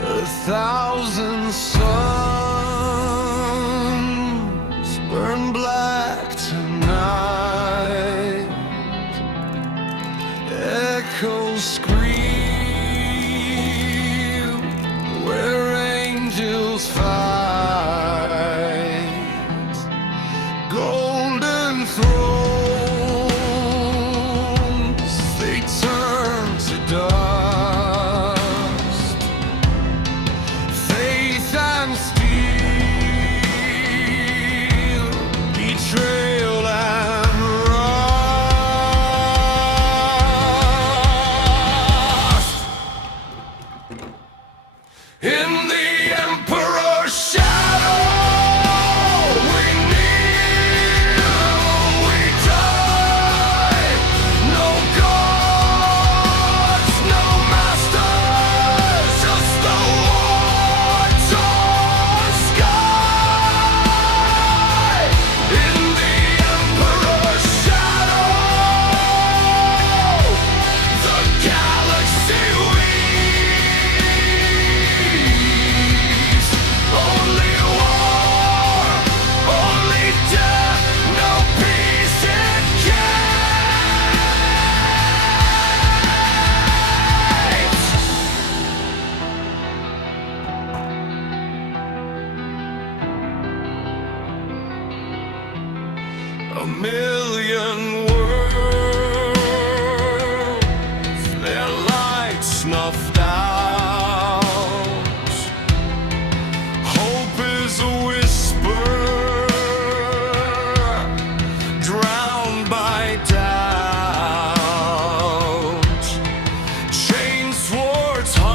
1,000 suns burn black tonight. Echoes scream where angels fight. Golden thrones, they turn to dust. Faith and steel, betrayal and rust. In the Emperor's shadow, we kneel, we die. No gods, no masters, just the war-torn sky. In the Emperor's shadow, the galaxy weeps. Only war, only death, no peace in gates. A million worlds, their light snuffed out. Hope is a whisper, drowned by doubt. Chains towards hum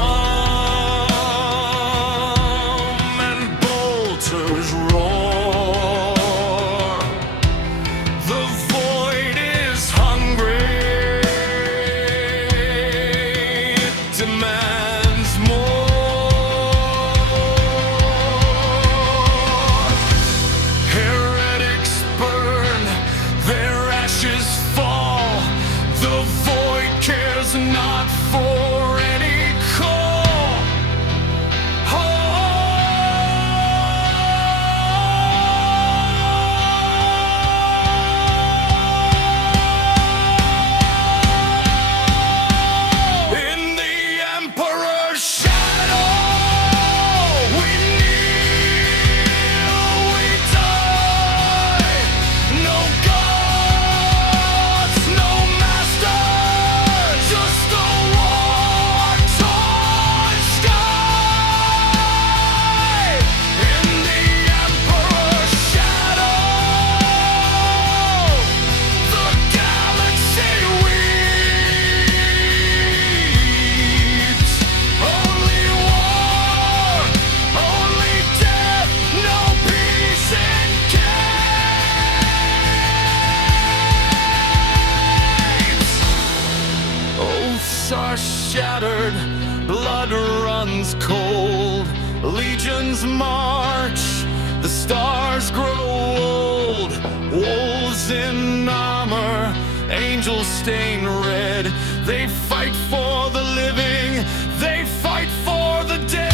and bolters roar. The void is hungry, it demands more. Heretics burn, their ashes fall. The void cares not for any call. In the Emperor's shadow, we kneel, we die. No gods, no masters, just a war-torn sky. In the Emperor's shadow, the galaxy weeps. Only war, only death, no peace in gates. Oaths are shattered, blood runs cold. Legions march, the stars grow old. Wolves in armor, angels stained red. They fight for the living, they fight for the dead.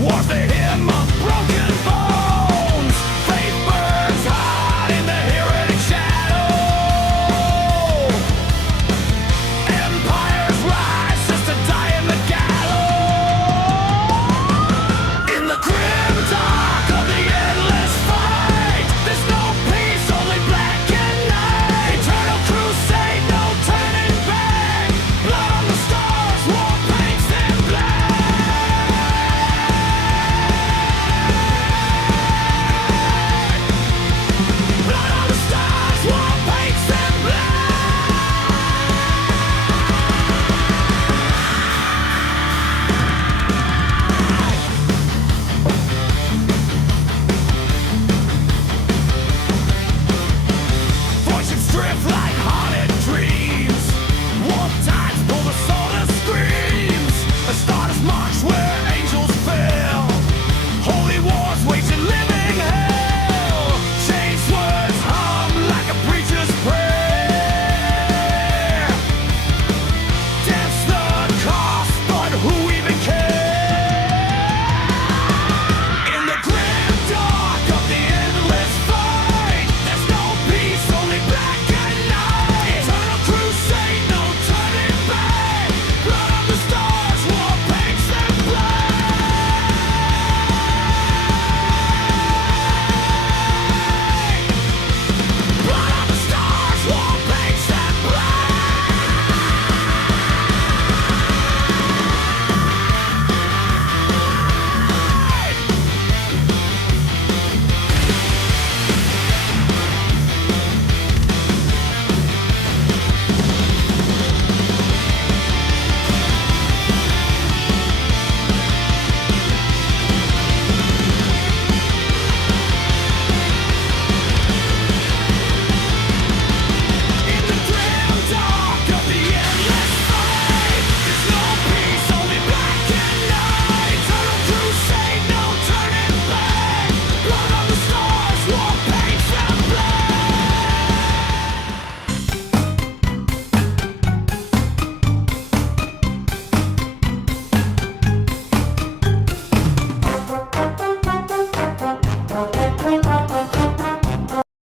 Worthy